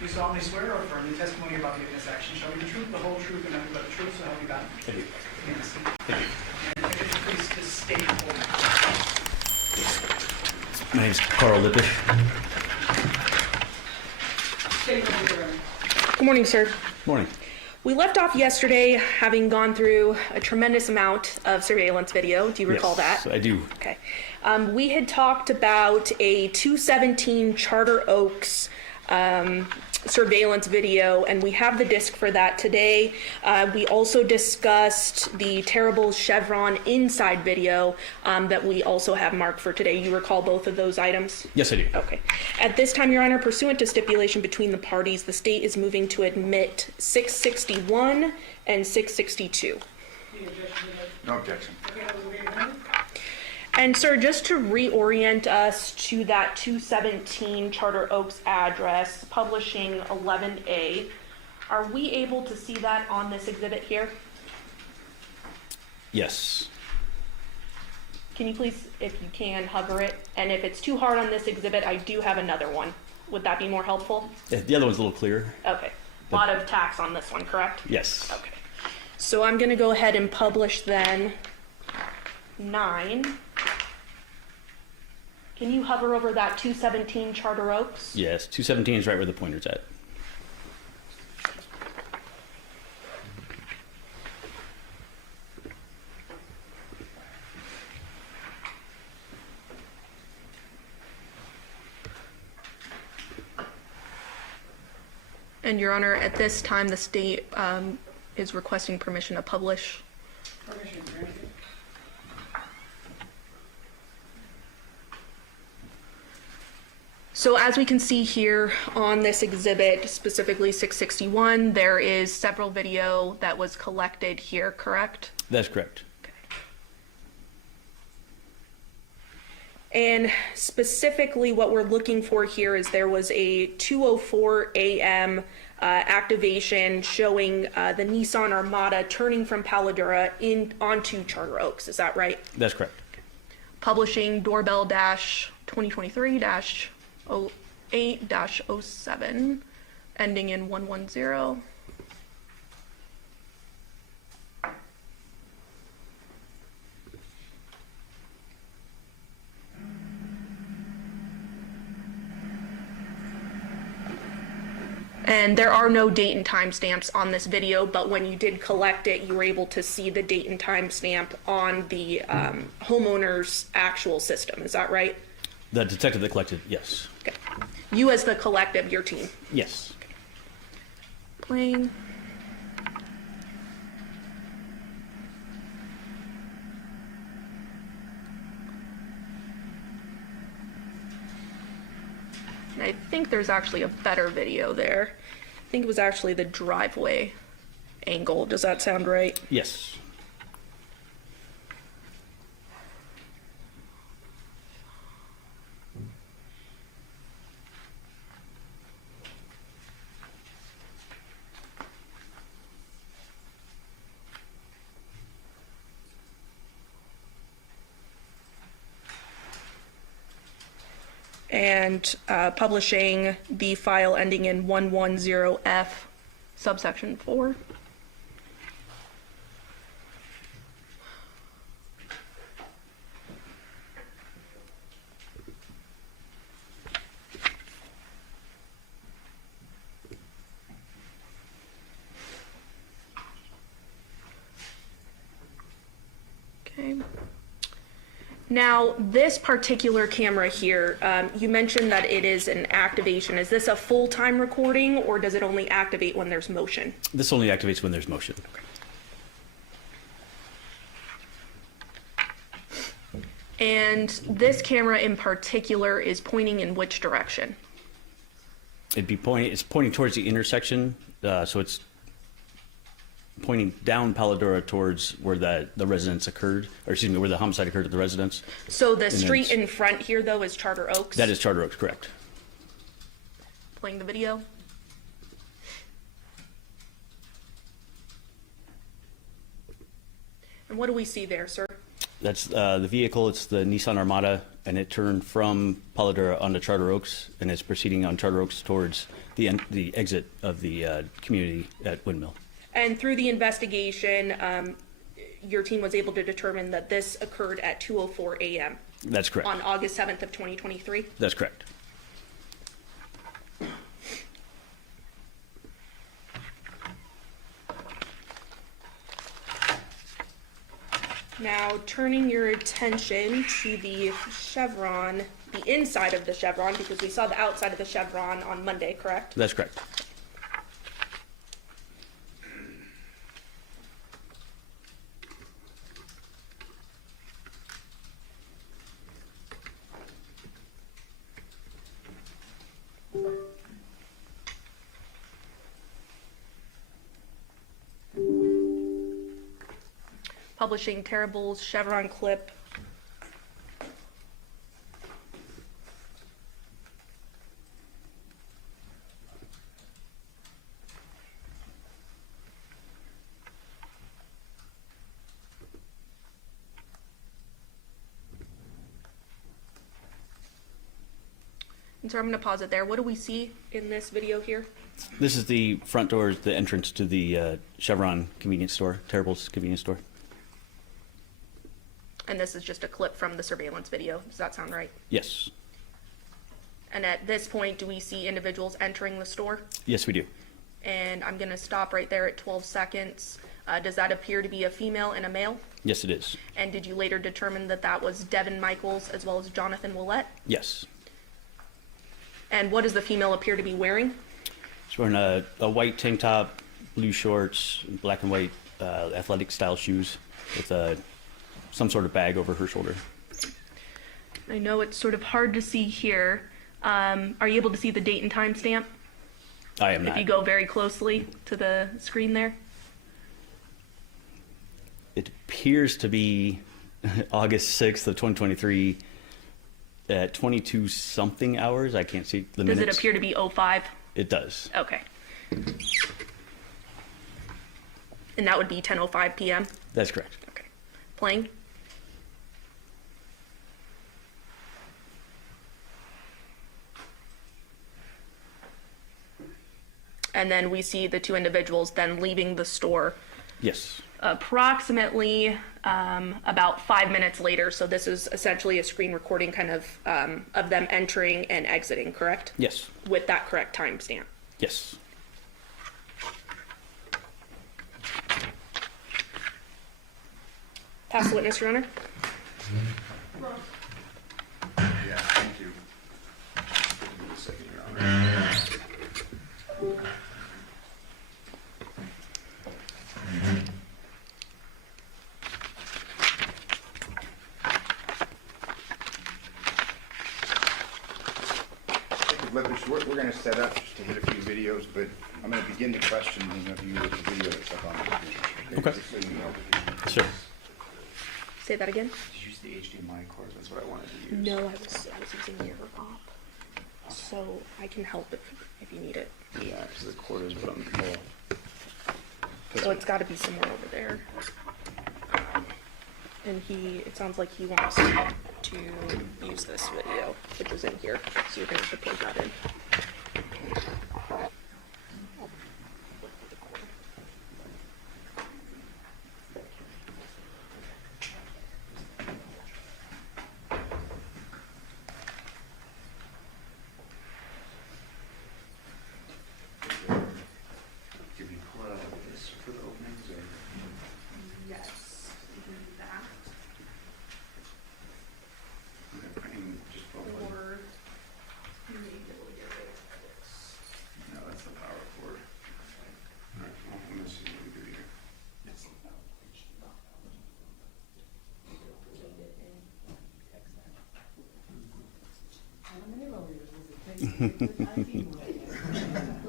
You solemnly swear or affirm the testimony about to give in this action shall be the truth, the whole truth, and nothing but the truth, so help you God. Thank you. Yes. Thank you. And could you please just state your full name? My name is Karl Lippisch. State your full name. Good morning, sir. Morning. We left off yesterday having gone through a tremendous amount of surveillance video. Do you recall Yes, that? I do. Okay. We had talked about a 217 Charter Oaks surveillance video, and we have the disc for that today. We also discussed the terrible Chevron inside video that we also have marked for today. You recall both of those items? Yes, I do. Okay. At this time, Your Honor, pursuant to stipulation between the parties, the state is moving to admit 661 and 662. No objection. And sir, just to reorient us to that 217 Charter Oaks address, publishing 11A, are we able to see that on this exhibit here? Yes. Can you please, if you can, hover it? And if it's too hard on this exhibit, I do have another one. Would that be more helpful? Yeah, the other one's a little clearer. Okay. A lot of tax on this one, correct? Yes. Okay. So I'm going to go ahead and publish then 9. Can you hover over that 217 Charter Oaks? Yes, 217 is right where the pointer's at. And Your Honor, at this time, the state is requesting permission to publish. Permission granted. So as we can see here on this exhibit, specifically 661, there is several video that was collected here, correct? That's correct. And specifically what we're looking for here is there was a 2:04 a.m. Activation showing the Nissan Armada turning from Paladura onto Charter Oaks. Is that right? That's correct. Publishing doorbell dash 2023-08-07, ending in 110. And there are no date and time stamps on this video, but when you did collect it, you were able to see the date and time stamp on the homeowner's actual system. Is that right? The detective that collected, yes. Okay. You as the collective, your team. Yes. Playing. And I think there's actually a better video there. I think it was actually the driveway angle. Does that sound right? Yes. And publishing the file ending in 110F, subsection 4. Okay. Now, this particular camera here, you mentioned that it is an activation. Is this a full-time recording, or does it only activate when there's motion? This only activates when there's motion. And this camera in particular is pointing in which direction? It's pointing towards the intersection, so it's pointing down Paladura towards where the residence occurred, or excuse me, where the homicide occurred at the residence. So the street in front here, though, is Charter Oaks? That is Charter Oaks, correct. Playing the video. And what do we see there, sir? That's the vehicle. It's the Nissan Armada, and it turned from Polidora onto Charter Oaks, and it's proceeding on Charter Oaks towards the exit of the community at Windmill. And through the investigation, your team was able to determine that this occurred at 2:04 a.m. That's correct. on August 7th of 2023. That's correct. Now, turning your attention to the chevron, the inside of the chevron, because we saw the outside of the chevron on Monday, correct? That's correct. Publishing Terrible's chevron clip. And so I'm going to pause it there. What do we see in this video here? This is the front door, the entrance to the Chevron convenience store, Terrible's convenience store. And this is just a clip from the surveillance video. Does that sound right? Yes. And at this point, do we see individuals entering the store? Yes, we do. And I'm going to stop right there at 12 seconds. Does that appear to be a female and a male? Yes, it is. And did you later determine that that was Devyn Michaels as well as Jonathan Willette? Yes. And what does the female appear to be wearing? She's wearing a white tank top, blue shorts, black and white athletic style shoes with some sort of bag over her shoulder. I know it's sort of hard to see here. Are you able to see the date and time stamp? I am If not. you go very closely to the screen there. It appears to be August 6th of 2023 at 22 something hours. I can't see the minutes. Does it appear to be 05? It does. Okay. And that would be 10:05 p.m.? That's correct. Okay. Playing? And then we see the two individuals then leaving the store Yes. approximately about 5 minutes later. So this is essentially a screen recording kind of them entering and exiting, correct? Yes. With that correct timestamp. Yes. Pass the witness, Your Honor. Yeah, thank you. Give me a second, Your Honor. Lippisch, we're going to set up just to hit a few videos, but I'm going to begin the questioning of you with the video that's up on the computer. Okay. Just so you know. Sure. Say that again? Just use the HDMI cord, that's what I wanted to use. No, I was using your op. So I can help if you need it. Yeah, because the cord is what I'm So it's got to be somewhere over there. And it sounds like he wants to use this video, which is in here. So you're going to have to plug that in. Give you pull it out of this for the openings, or? Yes, you can do that. Okay, I can just pull it. Or you may be able to get rid of this. No, that's the power cord. All right, well, I'm gonna see what we do here.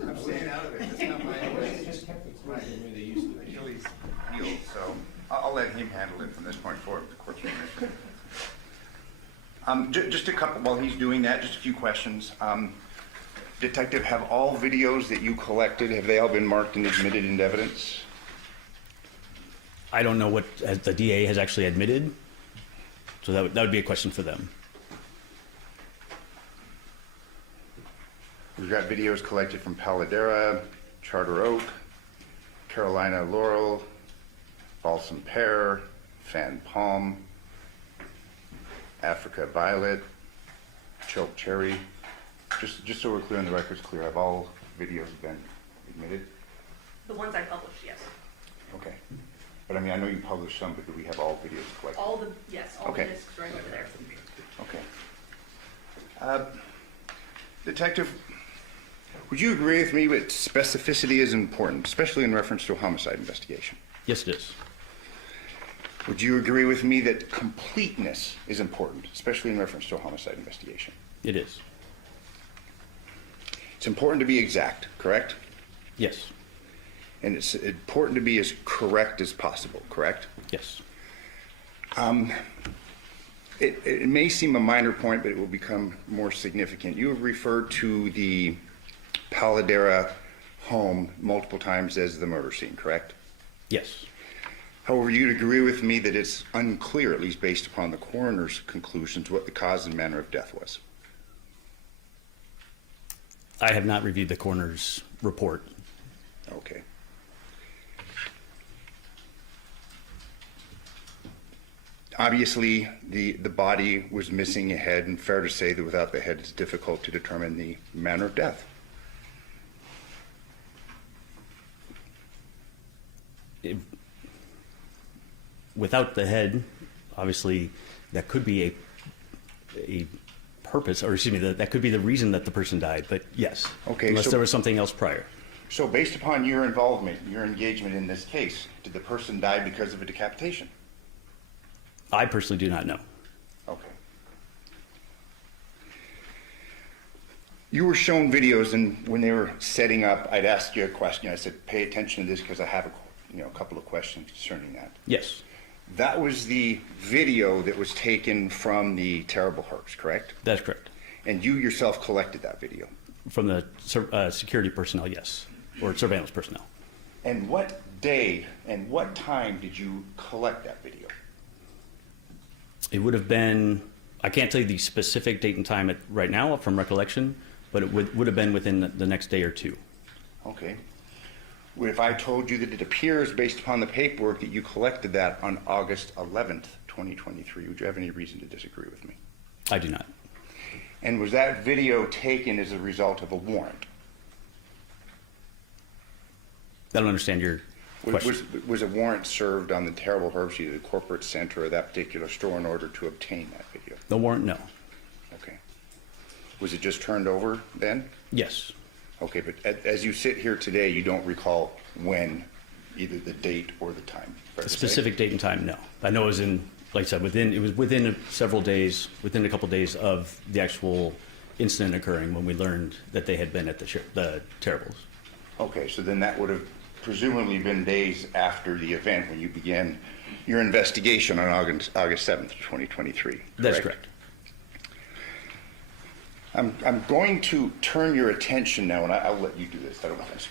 I'm staying out of it. It's not my Achilles heel, so I'll let him handle it from this point forward, with the court's permission. Just a couple, while he's doing that, just a few questions. Detective, have all videos that you collected, have they all been marked and admitted into evidence? I don't know what the DA has actually admitted, So that would be a question for them. We've got videos collected from Paladera, Charter Oak, Carolina Laurel, Balsam Pear, Fan Palm, Africa Violet, Choke Cherry. Just so we're clear and the record's clear, have all videos been admitted? The ones I published, yes. Okay. But I mean, I know you published some, but do we have all videos collected? All the, yes, all the Okay. discs right over there. Okay. Detective, would you agree with me that specificity is important, especially in reference to a homicide investigation? Yes, it is. Would you agree with me that completeness is important, especially in reference to a homicide investigation? It is. It's important to be exact, correct? Yes. And it's important to be as correct as possible, correct? Yes. It may seem a minor point, but it will become more significant. You have referred to the Paladera home multiple times as the murder scene, correct? Yes. However, you'd agree with me that it's unclear, at least based upon the coroner's conclusions, what the cause and manner of death was. I have not reviewed the coroner's report. Okay. Obviously, the body was missing a head, and fair to say that without the head, it's difficult to determine the manner of death. Without the head, obviously, that could be a purpose, or excuse me, that could be the reason that the person died. But yes, Okay, unless so- there was something else prior. So based upon your involvement, your engagement in this case, did the person die because of a decapitation? I personally do not know. Okay. You were shown videos, and when they were setting up, I'd asked you a question. I said, pay attention to this because I have a couple of questions concerning that. Yes, That was the video that was taken from the terrible herbs, correct? that's correct. And you yourself collected that video. From the security personnel, yes, or surveillance personnel. And what day and what time did you collect that video? It would have been, I can't tell you the specific date and time right now from recollection, but it would have been within the next day or two. Okay. If I told you that it appears based upon the paperwork that you collected that on August 11th, 2023, would you have any reason to disagree with me? I do not. And was that video taken as a result of a warrant? I don't understand your question. Was a warrant served on the terrible herbs, either the corporate center or that particular store, in order to obtain that video? The warrant, no. Okay. Was it just turned over then? Yes. Okay, but as you sit here today, you don't recall when, either the date or the time? Fair The to say? specific date and time, no. I know it was in, like I said, it was within several days, within a couple days of the actual incident occurring when we learned that they had been at the Terribles. Okay, so then that would have presumably been days after the event when you began your investigation on August 7th, 2023. That's correct. I'm going to turn your attention now, and I'll let you do this. I don't know if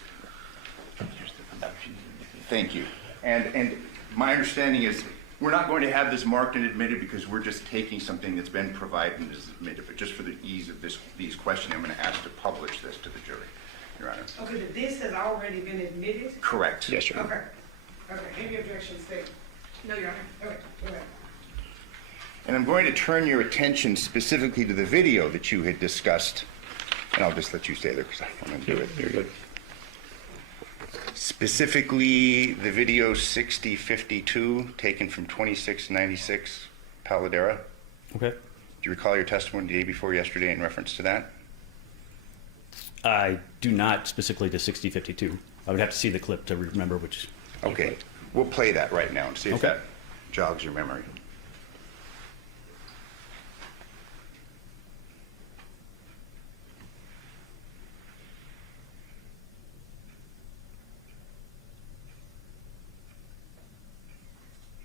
Thank you. And my understanding is we're not going to have this marked and admitted because we're just taking something that's been provided and is admitted. But just for the ease of these questions, I'm going to ask to publish this to the jury, Your Honor. Okay, but this has already been admitted? Correct. Yes, Your Honor. Okay. Okay, any objections stated? No, Your Honor. Okay, go ahead. And I'm going to turn your attention specifically to the video that you had discussed. And I'll just let you stay there because I'm going to do it. You're good. Specifically, the video 6052, taken from 2696 Paladera. Okay. Do you recall your testimony the day before yesterday in reference to that? I do not specifically to 6052. I would have to see the clip to remember which. Okay, we'll play that right now and see if Okay. that jogs your memory.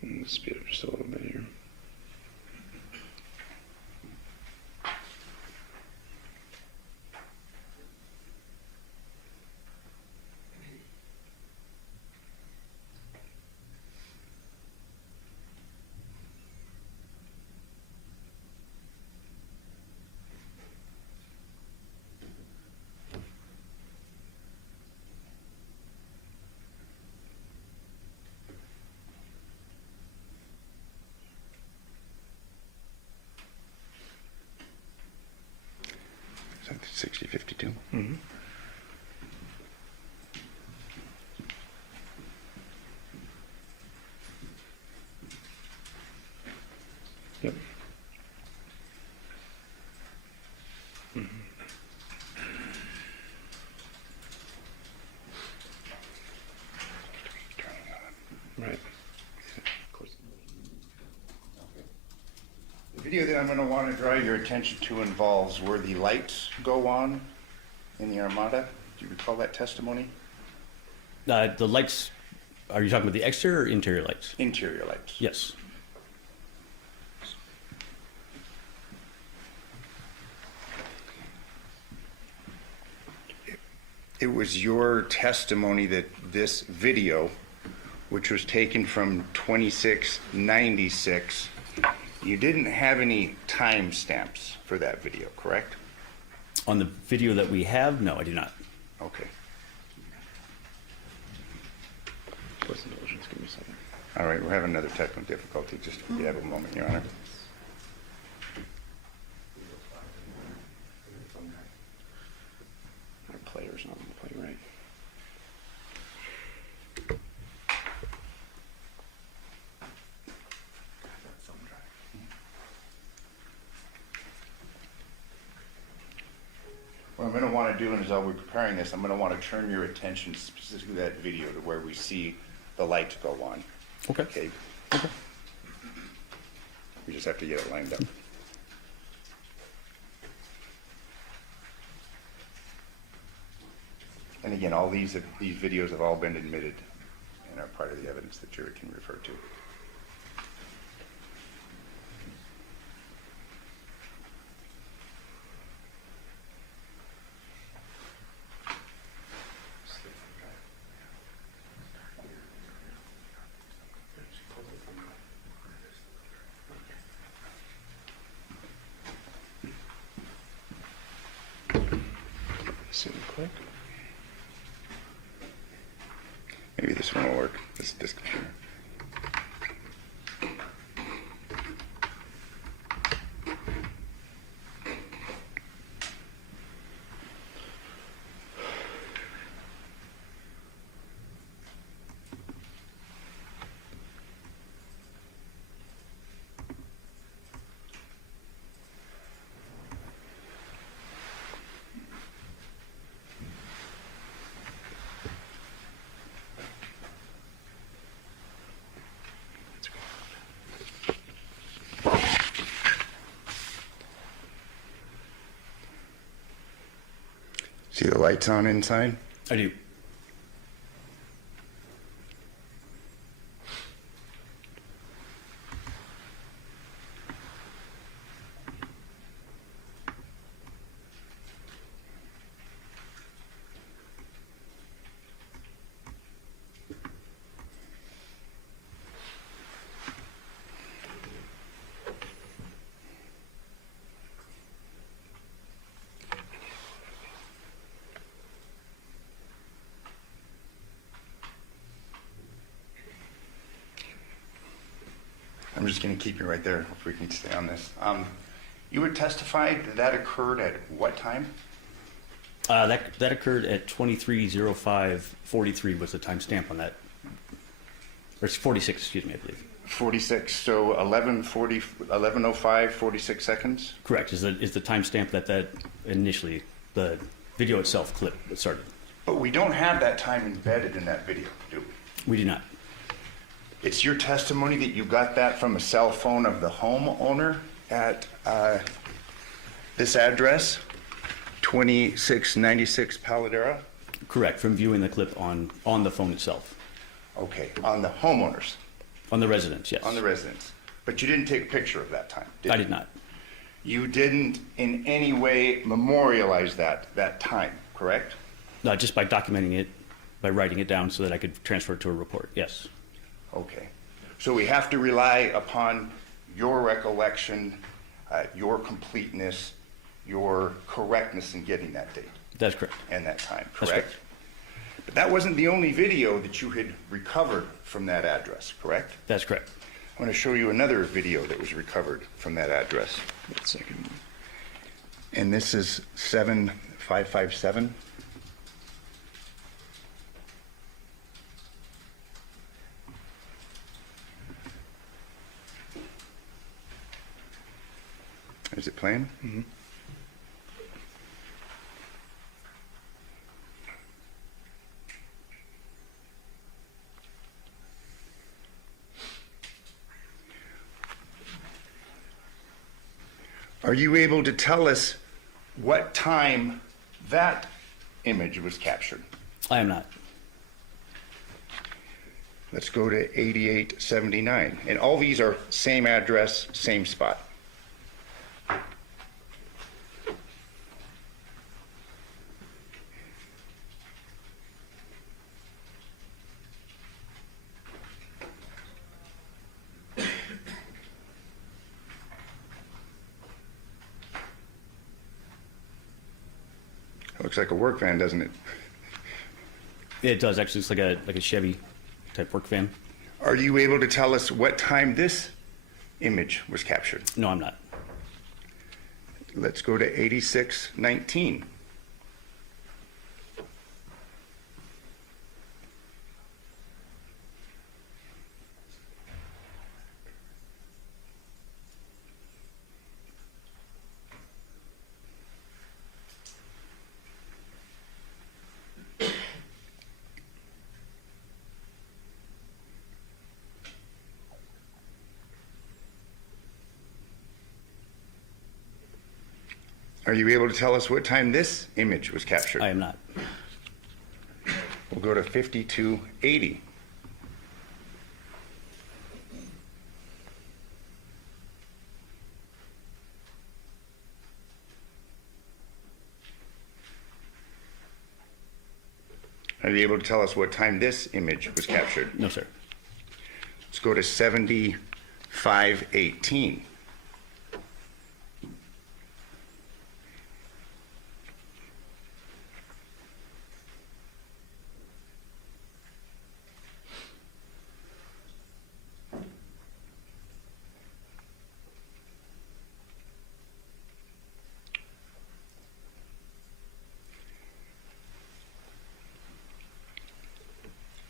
Let's speed up just a little bit here. 6052. Yep. Right. The video that I'm going to want to draw your attention to involves where the lights go on in the Armada. Do you recall that testimony? The lights, are you talking about the exterior or interior lights? Interior lights. Yes. It was your testimony that this video, which was taken from 2696, you didn't have any timestamps for that video, correct? On the video that we have, no, I do not. Okay. What's the diligence? Give me a second. All right, we're having another technical difficulty. Just if you have a moment, Your Honor. Our player's not on the play, right? What I'm going to want to do, and as I'll be preparing this, I'm going to want to turn your attention specifically to that video to where we see the lights go on. Okay. Okay? We just have to get it lined up. And again, all these videos have all been admitted and are part of the evidence the jury can refer to. Sit and click. Maybe this one will work. This computer. See the lights on inside? I do. I'm just going to keep you right there if we can stay on this. You would testify that occurred at what time? That occurred at 23:05:43 was the timestamp on that. Or it's 46, excuse me, I believe. 46, so 11:05, 46 seconds? Correct, is the timestamp that initially, the video itself clip started. But we don't have that time embedded in that video, do we? We do not. It's your testimony that you got that from a cell phone of the homeowner at this address, 2696 Paladera? Correct, from viewing the clip on the phone itself. Okay, on the homeowners, On the residence, yes. on the residence. But you didn't take a picture of that time, did you? I did not. You didn't in any way memorialize that time, correct? Just by documenting it, by writing it down so that I could transfer it to a report, yes. Okay. So we have to rely upon your recollection, your completeness, your correctness in getting that date That's correct. and that time, That's correct? correct. But that wasn't the only video that you had recovered from that address, correct? That's correct. I'm going to show you another video that was recovered from that address. That second one. And this is 557. Is it playing? Mm-hmm. Are you able to tell us what time that image was captured? I am not. Let's go to 8879. And all these are same address, same spot. Looks like a work van, doesn't it? It does actually. It's like a Chevy type work van. Are you able to tell us what time this image was captured? No, I'm not. Let's go to 8619. Are you able to tell us what time this image was captured? I am not. We'll go to 5280. Are you able to tell us what time this image was captured? No, sir. Let's go to 7518.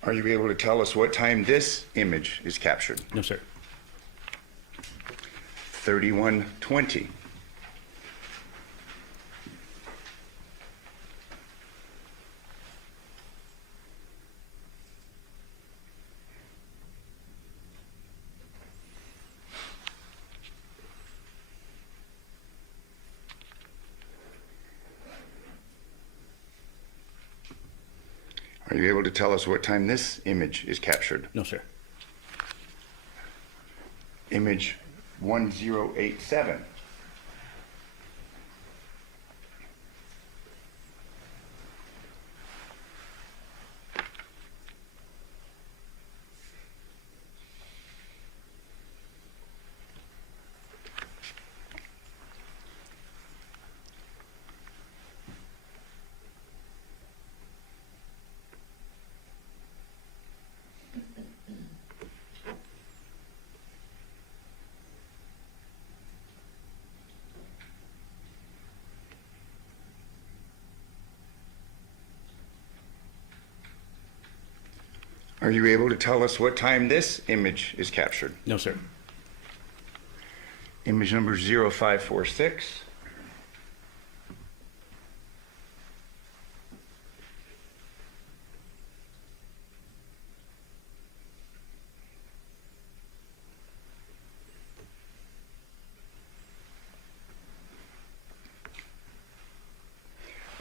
Are you able to tell us what time this image is captured? No, sir. 3120. Are you able to tell us what time this image is captured? No, sir. Image 1087. Are you able to tell us what time this image is captured? No, sir. Image number 0546.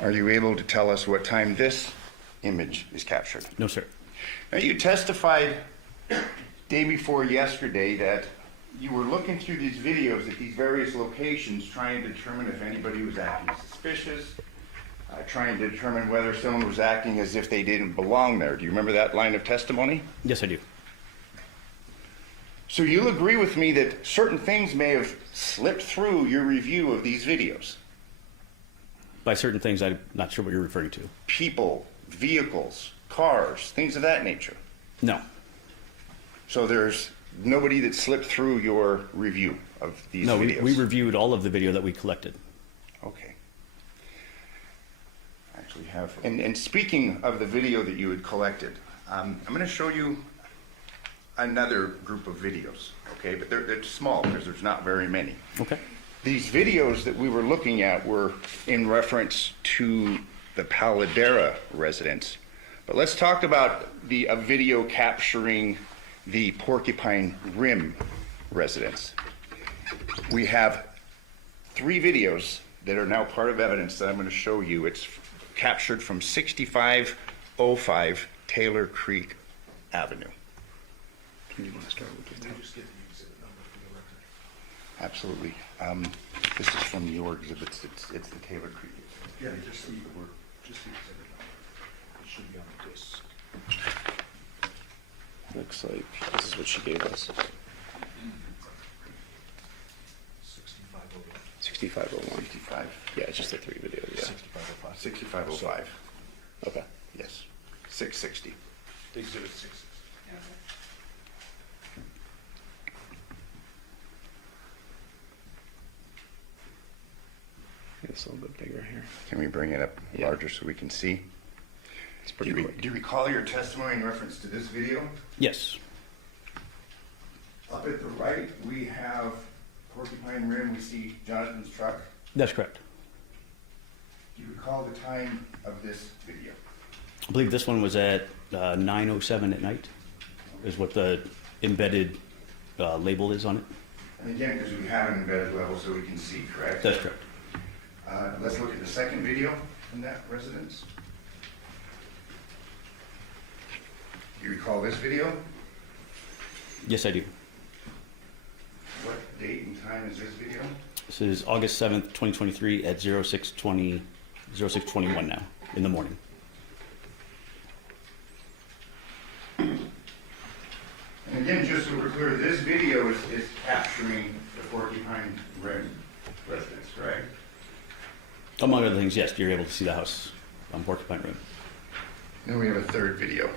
Are you able to tell us what time this image is captured? No, sir. Now, you testified day before yesterday that you were looking through these videos at these various locations trying to determine if anybody was acting suspicious, trying to determine whether someone was acting as if they didn't belong there. Do you remember that line of testimony? Yes, I do. So you'll agree with me that certain things may have slipped through your review of these videos. By certain things, I'm not sure what you're referring to. People, vehicles, cars, things of that nature. No. So there's nobody that slipped through your review of these No, videos? we reviewed all of the video that we collected. Okay. actually have. And speaking of the video that you had collected, I'm going to show you another group of videos, okay? But they're small because there's not very many. Okay. These videos that we were looking at were in reference to the Paladera residence. But let's talk about a video capturing the Porcupine Rim residence. We have 3 videos that are now part of evidence that I'm going to show you. It's captured from 6505 Taylor Creek Avenue. Do you want to start with this? Just get the exhibit number for the record. Absolutely. This is from your exhibits. It's the Taylor Creek. Yeah, just the exhibit number. It should be on the disc. Looks like this is what she gave us. 6501. 6501. 65. Yeah, it's just the 3 videos. Yeah. 6505. 6505. Okay. Yes. 660. The exhibit 6. It's a little bit bigger here. Can we bring it up Yeah. larger so we can see? It's pretty quick. Do you recall your testimony in reference to this video? Yes. Up at the right, we have Porcupine Rim. We see Jonathan's truck. That's correct. Do you recall the time of this video? I believe this one was at 9:07 at night, is what the embedded label is on it. And again, because we have an embedded level so we can see, correct? That's correct. Let's look at the second video from that residence. Do you recall this video? Yes, I do. What date and time is this video? This is August 7th, 2023 at 0621 now, in the morning. And again, just so we're clear, this video is capturing the Porcupine Rim residence, correct? Among other things, yes, you're able to see the house on Porcupine Rim. Then we have a third video.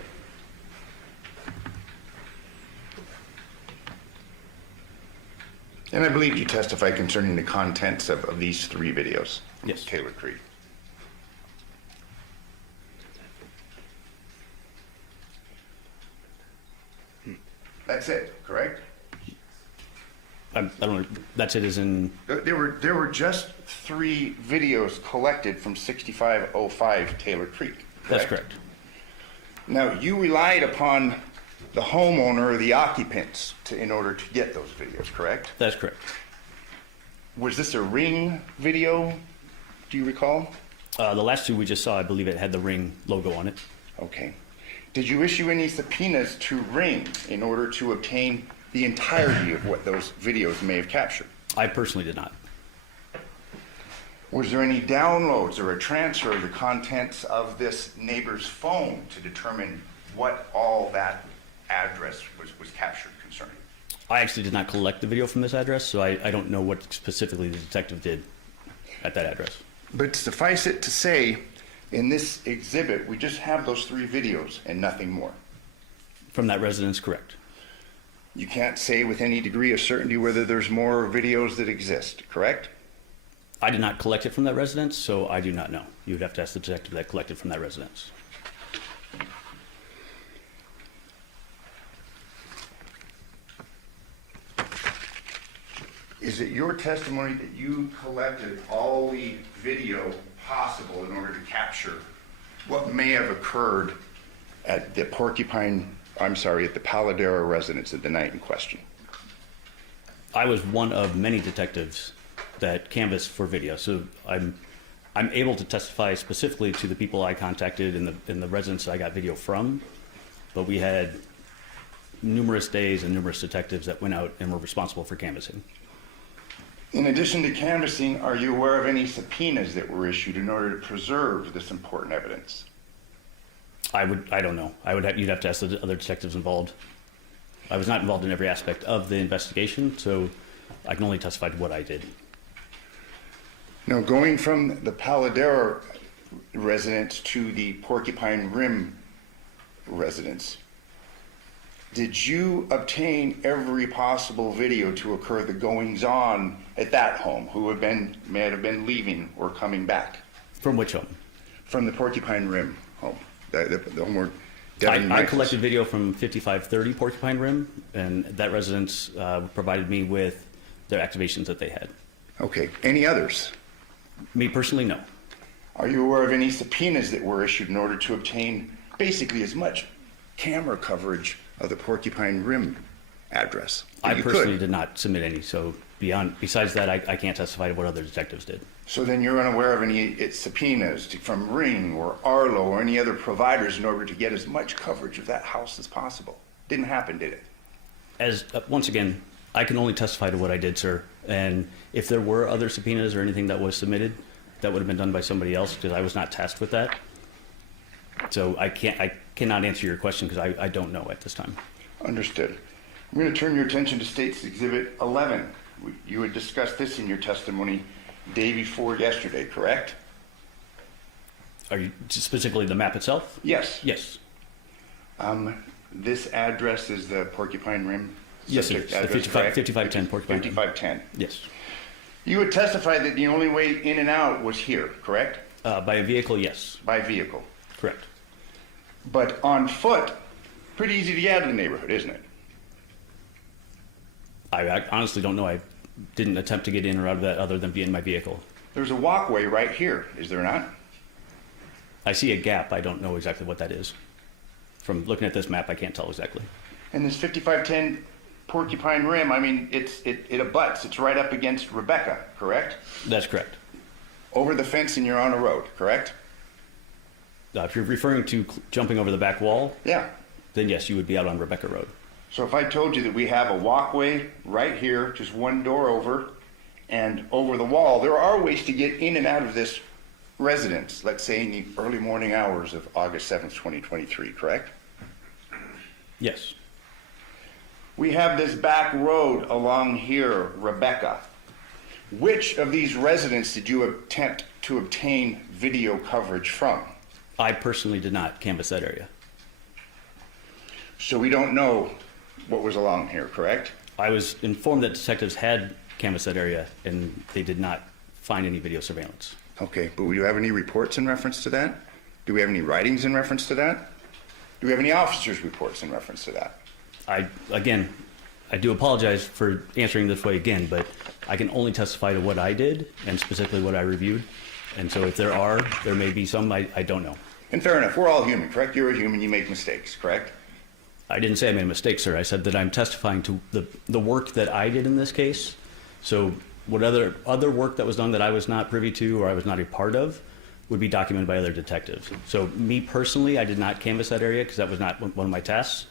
And I believe you testified concerning the contents of these 3 videos. Yes. Taylor Creek. That's it, correct? I don't know, that's it as in, There were just 3 videos collected from 6505 Taylor Creek. that's correct. Now, you relied upon the homeowner or the occupants in order to get those videos, correct? That's correct. Was this a Ring video, do you recall? The last 2 we just saw, I believe it had the Ring logo on it. Okay. Did you issue any subpoenas to Ring in order to obtain the entirety of what those videos may have captured? I personally did not. Was there any downloads or a transfer of the contents of this neighbor's phone to determine what all that address was captured concerning? I actually did not collect the video from this address, so I don't know what specifically the detective did at that address. But suffice it to say, in this exhibit, we just have those 3 videos and nothing more. From that residence, correct. You can't say with any degree of certainty whether there's more videos that exist, correct? I did not collect it from that residence, so I do not know. You would have to ask the detective that collected from that residence. Is it your testimony that you collected all the video possible in order to capture what may have occurred at the at the Paladera residence at the night in question? I was one of many detectives that canvassed for video, so I'm able to testify specifically to the people I contacted in the residence I got video from, but we had numerous days and numerous detectives that went out and were responsible for canvassing. In addition to canvassing, are you aware of any subpoenas that were issued in order to preserve this important evidence? I don't know. You'd have to ask the other detectives involved. I was not involved in every aspect of the investigation, so I can only testify to what I did. Now, going from the Paladera residence to the Porcupine Rim residence, did you obtain every possible video to occur the goings-on at that home, who may have been leaving or coming back? From which home? From the Porcupine Rim home, the home where Devyn I Michaels- collected video from 5530 Porcupine Rim, and that residence provided me with their activations that they had. Okay, any others? Me personally, no. Are you aware of any subpoenas that were issued in order to obtain basically as much camera coverage of the Porcupine Rim address? I You personally could. did not submit any, so besides that, I can't testify to what other detectives did. So then you're unaware of any subpoenas from Ring or Arlo or any other providers in order to get as much coverage of that house as possible? Didn't happen, did it? Once again, I can only testify to what I did, sir. And if there were other subpoenas or anything that was submitted, that would have been done by somebody else because I was not tasked with that. So I cannot answer your question because I don't know at this time. Understood. I'm going to turn your attention to State's Exhibit 11. You had discussed this in your testimony day before yesterday, correct? Are you specifically the map itself? Yes. Yes. This address is the Porcupine Rim Yes, subject sir. It's the address, correct? 5510 Porcupine Rim. 5510. Yes. You had testified that the only way in and out was here, correct? By a vehicle, yes. By vehicle. Correct. But on foot, pretty easy to get out of the neighborhood, isn't it? I honestly don't know. I didn't attempt to get in or out of that other than be in my vehicle. There's a walkway right here, is there not? I see a gap. I don't know exactly what that is. From looking at this map, I can't tell exactly. And this 5510 Porcupine Rim, I mean, it abuts. It's right up against Rebecca, correct? That's correct. Over the fence and you're on a road, correct? If you're referring to jumping over the back wall, Yeah. then yes, you would be out on Rebecca Road. So if I told you that we have a walkway right here, just one door over, and over the wall, there are ways to get in and out of this residence, let's say in the early morning hours of August 7th, 2023, correct? Yes. We have this back road along here, Rebecca. Which of these residents did you attempt to obtain video coverage from? I personally did not canvass that area. So we don't know what was along here, correct? I was informed that detectives had canvassed that area and they did not find any video surveillance. Okay, but do you have any reports in reference to that? Do we have any writings in reference to that? Do we have any officers' reports in reference to that? Again, I do apologize for answering this way again, but I can only testify to what I did and specifically what I reviewed. And so if there may be some, I don't know. And fair enough, we're all human, correct? You're a human, you make mistakes, correct? I didn't say I made a mistake, sir. I said that I'm testifying to the work that I did in this case. So what other work that was done that I was not privy to or I was not a part of would be documented by other detectives. So me personally, I did not canvass that area because that was not one of my tasks.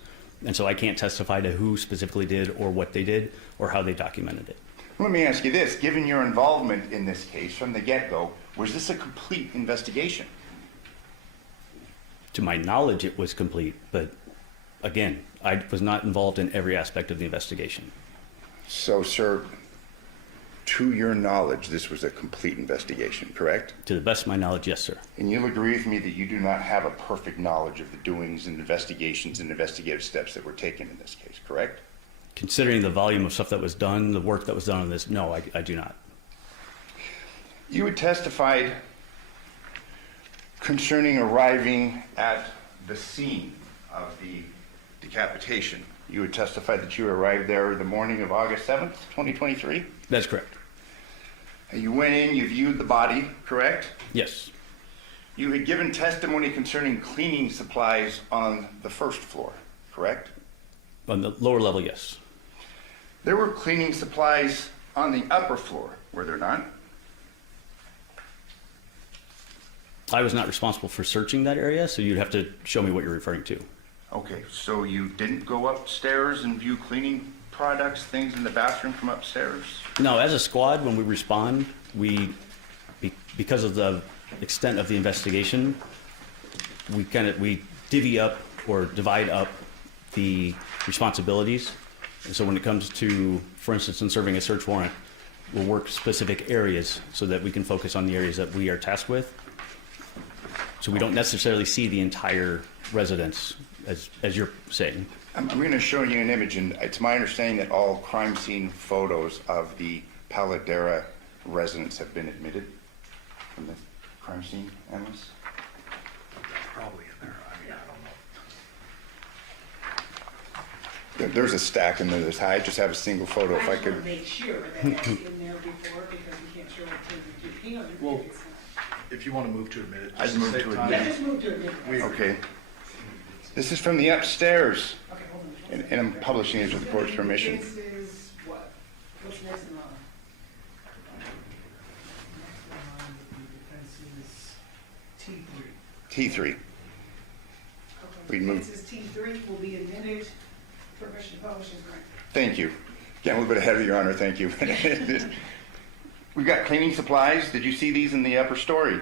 And so I can't testify to who specifically did or what they did or how they documented it. Let me ask you this, given your involvement in this case from the get-go, was this a complete investigation? To my knowledge, it was complete, but again, I was not involved in every aspect of the investigation. So, sir, to your knowledge, this was a complete investigation, correct? To the best of my knowledge, yes, sir. And you'll agree with me that you do not have a perfect knowledge of the doings and investigations and investigative steps that were taken in this case, correct? Considering the volume of stuff that was done, the work that was done on this, no, I do not. You had testified concerning arriving at the scene of the decapitation. You had testified that you arrived there the morning of August 7th, 2023? That's correct. And you went in, you viewed the body, correct? Yes. You had given testimony concerning cleaning supplies on the first floor, correct? On the lower level, yes. There were cleaning supplies on the upper floor, were there not? I was not responsible for searching that area, so you'd have to show me what you're referring to. Okay, so you didn't go upstairs and view cleaning products, things in the bathroom from upstairs? No, as a squad, when we respond, because of the extent of the investigation, we divvy up or divide up the responsibilities. And so when it comes to, for instance, in serving a search warrant, we'll work specific areas so that we can focus on the areas that we are tasked with. So we don't necessarily see the entire residence, as you're saying. I'm going to show you an image, and it's my understanding that all crime scene photos of the Paladera residence have been admitted from the crime scene, Analyst. probably in there. I mean, I don't know. There's a stack in there that's high. I just have a single photo. If I just wanna could, make sure that that's in there before, because we can't show it to the, he understands Well, it's if you want to move to admit it, I'd just move save to time. not. Yeah, just move to it. We- okay. This is from the upstairs, Okay, hold on. and I'm publishing it with the court's permission. This is what? What's next in line? Next line would be defense's T3. T3. Okay, We'd move- Defense's T3 will be admitted, permission to publish is granted. Thank you. Getting a little bit ahead of your honor, thank you. We've got cleaning supplies. Did you see these in the upper story?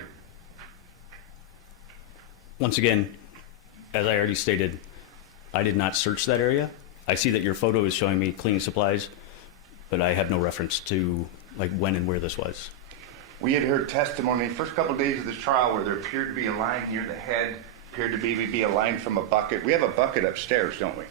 Once again, as I already stated, I did not search that area. I see that your photo is showing me cleaning supplies, but I have no reference to like when and where this was. We had heard testimony the first couple of days of this trial where there appeared to be a line near the head, appeared to be a line from a bucket. We have a bucket upstairs, don't we?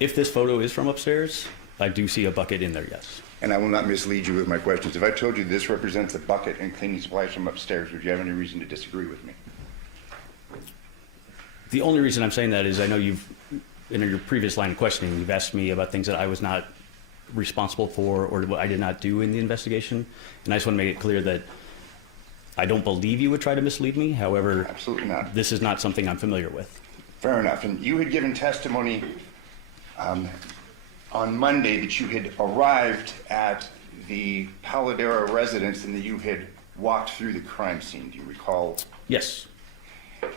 If this photo is from upstairs, I do see a bucket in there, yes. And I will not mislead you with my questions. If I told you this represents a bucket and cleaning supplies from upstairs, would you have any reason to disagree with me? The only reason I'm saying that is I know you've, in your previous line of questioning, you've asked me about things that I was not responsible for or what I did not do in the investigation. And I just want to make it clear that I don't believe you would try to mislead me. However, Absolutely not. this is not something I'm familiar with. Fair enough. And you had given testimony on Monday that you had arrived at the Paladera residence and that you had walked through the crime scene. Do you recall? Yes,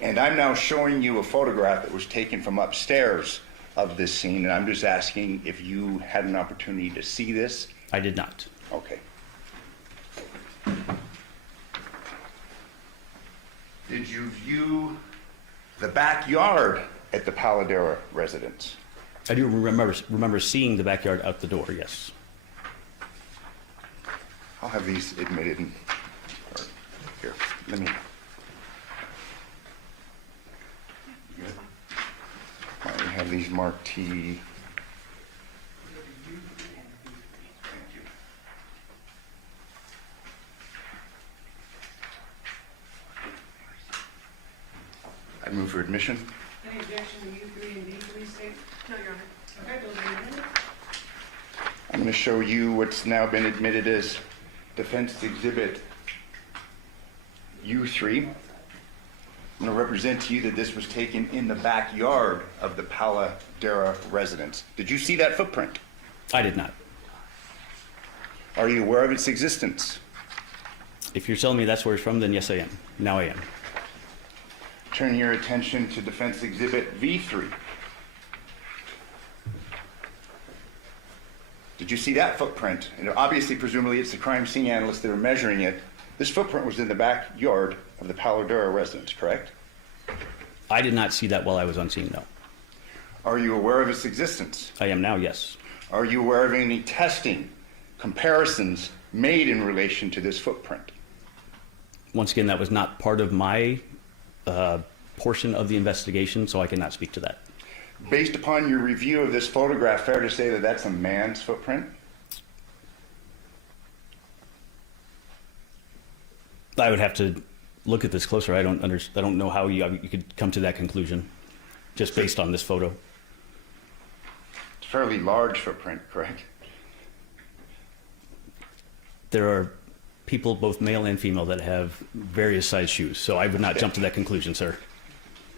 And I'm now showing you a photograph that was taken from upstairs of this scene, and I'm just asking if you had an opportunity to see this. I did not. Okay. Did you view the backyard at the Paladera residence? I do remember seeing the backyard out the door, yes. I'll have these admitted. Or, here, let me. Good. Why don't we have these marked T? Thank you. I'd move for admission. Any objection to U3 and D3 state? No, Your Honor. Okay, those are admitted. I'm going to show you what's now been admitted as Defense Exhibit U3. I'm going to represent to you that this was taken in the backyard of the Paladera residence. Did you see that footprint? I did not. Are you aware of its existence? If you're telling me that's where it's from, then yes, I am. Now I am. Turn your attention to Defense Exhibit V3. Did you see that footprint? And obviously, presumably, it's the crime scene analysts that are measuring it. This footprint was in the backyard of the Paladera residence, correct? I did not see that while I was on scene, no. Are you aware of its existence? I am now, yes. Are you aware of any testing, comparisons made in relation to this footprint? Once again, that was not part of my portion of the investigation, so I cannot speak to that. Based upon your review of this photograph, fair to say that that's a man's footprint? I would have to look at this closer. I don't know how you could come to that conclusion, just based on this photo. It's a fairly large footprint, correct? There are people, both male and female, that have various size shoes, so I would not jump to that conclusion, sir.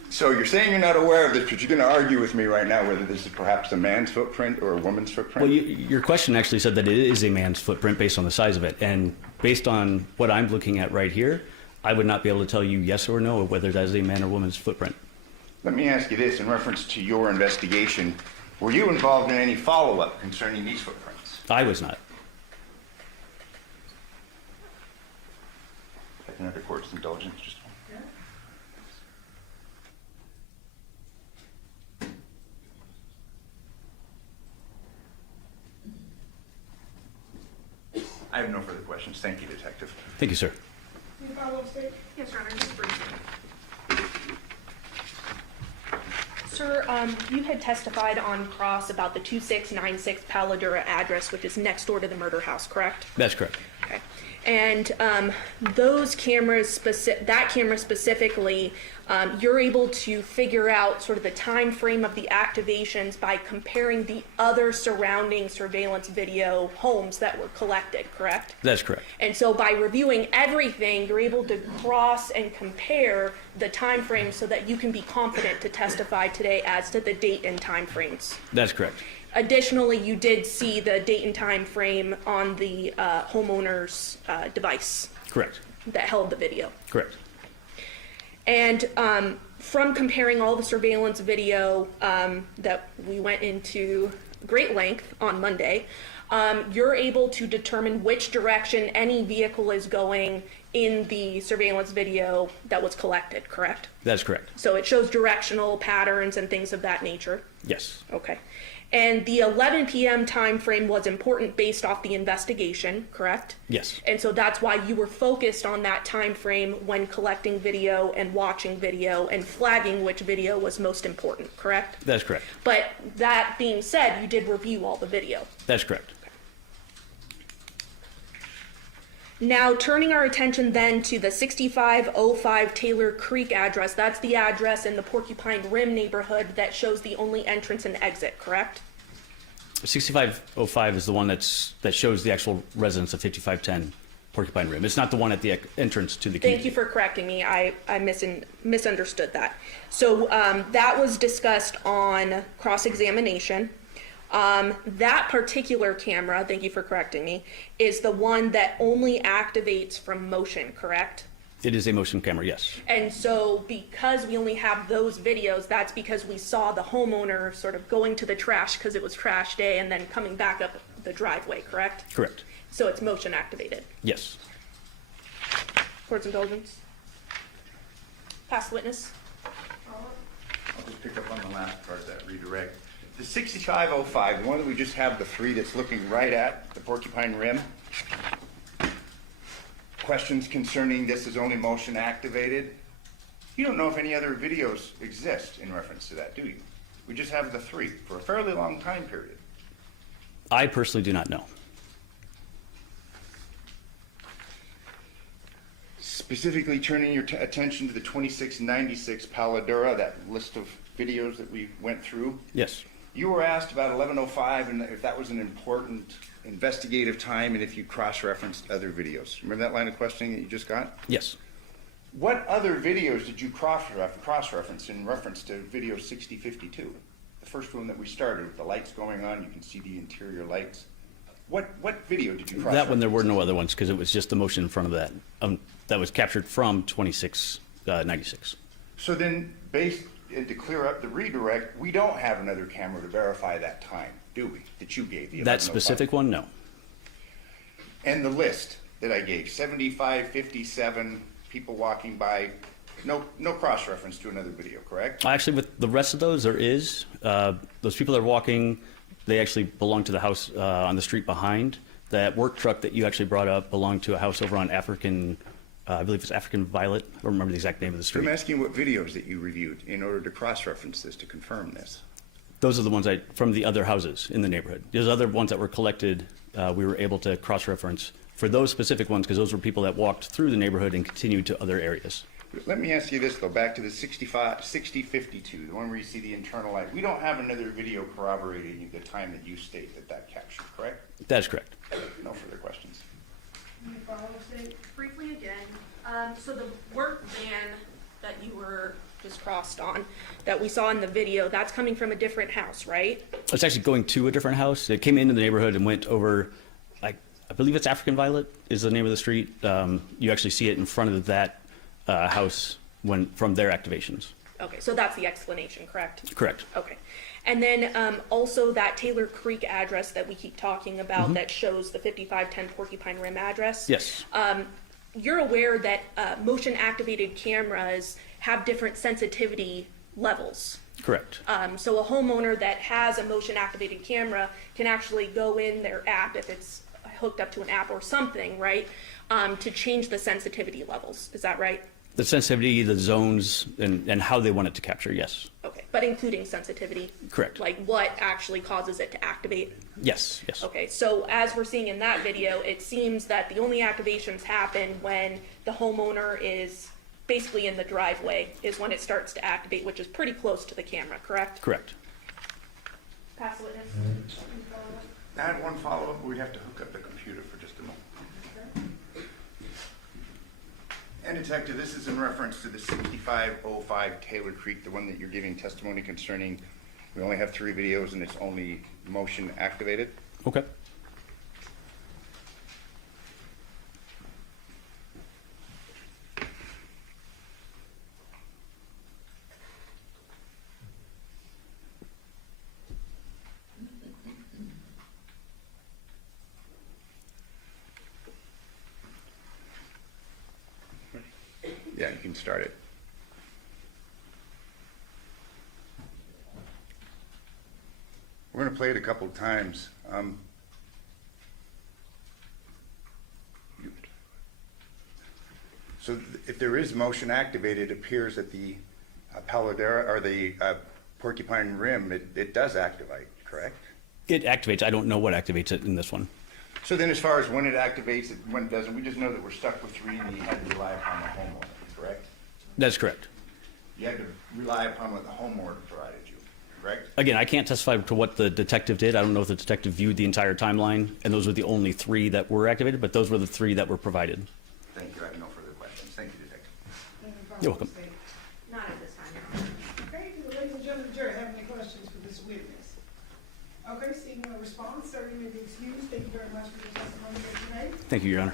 So you're saying you're not aware of this, but you're going to argue with me right now whether this is perhaps a man's footprint or a woman's footprint? Well, your question actually said that it is a man's footprint based on the size of it, and based on what I'm looking at right here, I would not be able to tell you yes or no whether that is a man or woman's footprint. Let me ask you this in reference to your investigation. Were you involved in any follow-up concerning these footprints? I was not. I can have the court's indulgence just one. I have no further questions. Thank you, Detective. Thank you, sir. Any follow-up state? Yes, Your Honor, just briefly. Sir, you had testified on cross about the 2696 Paladura address, which is next door to the murder house, correct? That's correct. Okay. And those cameras, that camera specifically, you're able to figure out sort of the time frame of the activations by comparing the other surrounding surveillance video homes that were collected, correct? That's correct. And so by reviewing everything, you're able to cross and compare the time frames so that you can be confident to testify today as to the date and time frames. That's correct. Additionally, you did see the date and time frame on the homeowner's device Correct. that held the video. Correct. And from comparing all the surveillance video that we went into great length on Monday, you're able to determine which direction any vehicle is going in the surveillance video that was collected, correct? That's correct. So it shows directional patterns and things of that nature. Yes. Okay. And the 11 p.m. time frame was important based off the investigation, correct? Yes. And so that's why you were focused on that time frame when collecting video and watching video and flagging which video was most important, correct? That's correct. But that being said, you did review all the video. That's correct. Now, turning our attention then to the 6505 Taylor Creek address, that's the address in the Porcupine Rim neighborhood that shows the only entrance and exit, correct? 6505 is the one that shows the actual residence of 5510 Porcupine Rim. It's not the one at the entrance to the community. Thank you for correcting me. I misunderstood that. So that was discussed on cross-examination. That particular camera, thank you for correcting me, is the one that only activates from motion, correct? It is a motion camera, yes. And so because we only have those videos, that's because we saw the homeowner sort of going to the trash because it was trash day and then coming back up the driveway, correct? Correct. So it's motion activated. Yes. Court's indulgence. Past witness. I'll just pick up on the last part of that redirect. The 6505, the one that we just have the three that's looking right at the Porcupine Rim. Questions concerning this is only motion activated. You don't know if any other videos exist in reference to that, do you? We just have the three for a fairly long time period. I personally do not know. Specifically turning your attention to the 2696 Paladura, that list of videos that we went through. Yes. You were asked about 1105 and if that was an important investigative time and if you cross-referenced other videos. Remember that line of questioning that you just got? Yes. What other videos did you cross-reference in reference to video 6052? The first one that we started with the lights going on, you can see the interior lights. What video did you cross-reference? That one, there were no other ones because it was just the motion in front of that. That was captured from 2696. So then, and to clear up the redirect, we don't have another camera to verify that time, do we? That you gave the 1105? That specific one, no. And the list that I gave, 75, 57, people walking by, no cross-reference to another video, correct? Actually, with the rest of those, there is. Those people that are walking, they actually belong to the house on the street behind. That work truck that you actually brought up belonged to a house over on African, I believe it's African Violet. I don't remember the exact name of the street. I'm asking what videos that you reviewed in order to cross-reference this, to confirm this. Those are the ones from the other houses in the neighborhood. There's other ones that were collected. We were able to cross-reference for those specific ones because those were people that walked through the neighborhood and continued to other areas. Let me ask you this, though, back to the 6052, the one where you see the internal light. We don't have another video corroborating the time that you state that captured, correct? That's correct. No further questions. Briefly again, so the work van that you were just crossed on, that we saw in the video, that's coming from a different house, right? It's actually going to a different house. It came into the neighborhood and went over, I believe it's African Violet is the name of the street. You actually see it in front of that house from their activations. Okay, so that's the explanation, correct? Correct. Okay. And then also that Taylor Creek address that we keep talking about that shows the 5510 Porcupine Rim address. Yes. You're aware that motion activated cameras have different sensitivity levels. Correct. So a homeowner that has a motion activated camera can actually go in their app, if it's hooked up to an app or something, right, to change the sensitivity levels. Is that right? The sensitivity, the zones, and how they want it to capture, yes. Okay. but including sensitivity. Correct. Like what actually causes it to activate. Yes, yes. Okay, so as we're seeing in that video, it seems that the only activations happen when the homeowner is basically in the driveway, is when it starts to activate, which is pretty close to the camera, correct? Correct. Pass the witness. I had one follow-up. We have to hook up the computer for just a moment. And Detective, this is in reference to the 6505 Taylor Creek, the one that you're giving testimony concerning. We only have 3 videos and it's only motion activated. Okay. Yeah, you can start it. We're going to play it a couple of times. So if there is motion activated, it appears that the Paladera or the Porcupine Rim, it does activate, correct? It activates. I don't know what activates it in this one. So then as far as when it activates, when it doesn't, we just know that we're stuck with 3 and you had to rely upon the homeowner, correct? That's correct. You had to rely upon what the homeowner provided you, correct? Again, I can't testify to what the detective did. I don't know if the detective viewed the entire timeline, and those were the only 3 that were activated, but those were the 3 that were provided. Thank you. I have no further questions. Thank you, Detective. You're welcome. Not at this time, Your Honor. Okay, do the ladies and gentlemen of the jury have any questions for this witness? Okay, seeing no response, sir, you may be excused. Thank you very much for your testimony here today. Thank you, Your Honor.